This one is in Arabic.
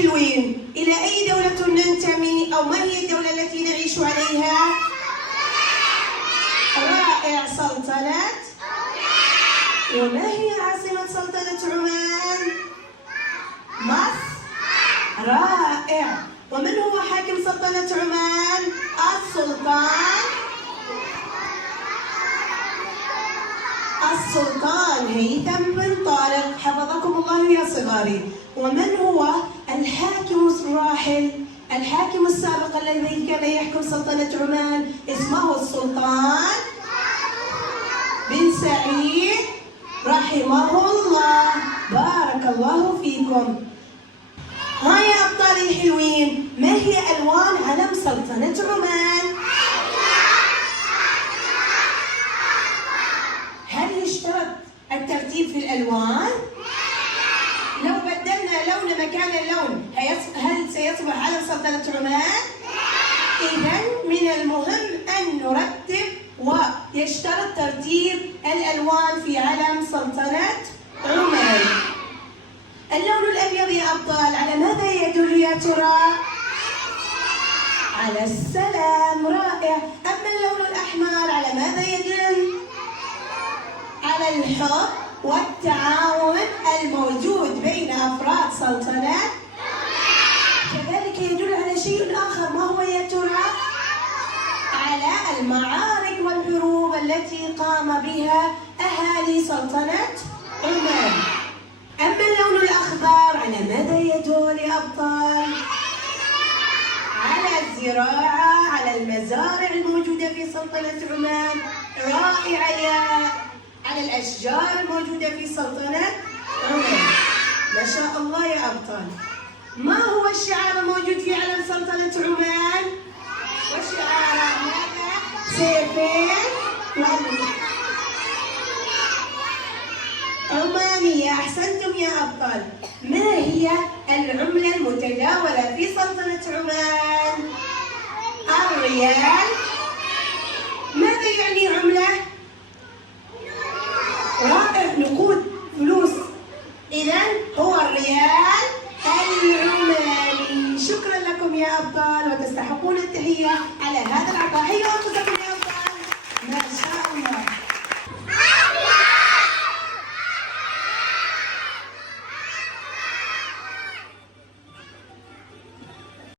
الحلوين، إلى أي دولة ننتمي أو ما هي الدولة التي نعيش عليها؟ رائع، سلطنة. وما هي عاصمة سلطنة عمان؟ مصر. رائع. ومن هو حاكم سلطنة عمان؟ السلطان هيثم بن طارق، حفظكم الله يا صغاري. ومن هو الحاكم الراحل، الحاكم السابق الذي كان يحكم سلطنة عمان؟ اسمه السلطان بن سعيد رحمه الله. بارك الله فيكم. ها يا أبطالي الحلوين، ما هي ألوان علم سلطنة عمان؟ هل يشترط الترتيب في الألوان؟ لو بدلنا لون مكان اللون هل سيصبح علم سلطنة عمان؟ إذن من المهم أن نرتب ويشترط ترتيب الألوان في علم سلطنة عمان. اللون الأبيض يا أبطال على ماذا يدل يا ترى؟ على السلام. رائع. أما اللون الأحمر على ماذا يدل؟ على الحب والتعاون الموجود بين أفراد سلطنة. كذلك يدل على شيء آخر، ما هو يا ترى؟ على المعارك والحروب التي قام بها أهالي سلطنة عمان. أما اللون الأخضر على ماذا يدل يا أبطال؟ على الزراعة، على المزارع الموجودة في سلطنة عمان. رائعة. على الأشجار الموجودة في سلطنة عمان. ما شاء الله يا أبطال. ما هو الشعار الموجود في علم سلطنة عمان؟ وشعار ماذا؟ سيفين عمانية. أحسنتم يا أبطال. ما هي العملة المتداولة في سلطنة عمان؟ الريال. ماذا يعني عملة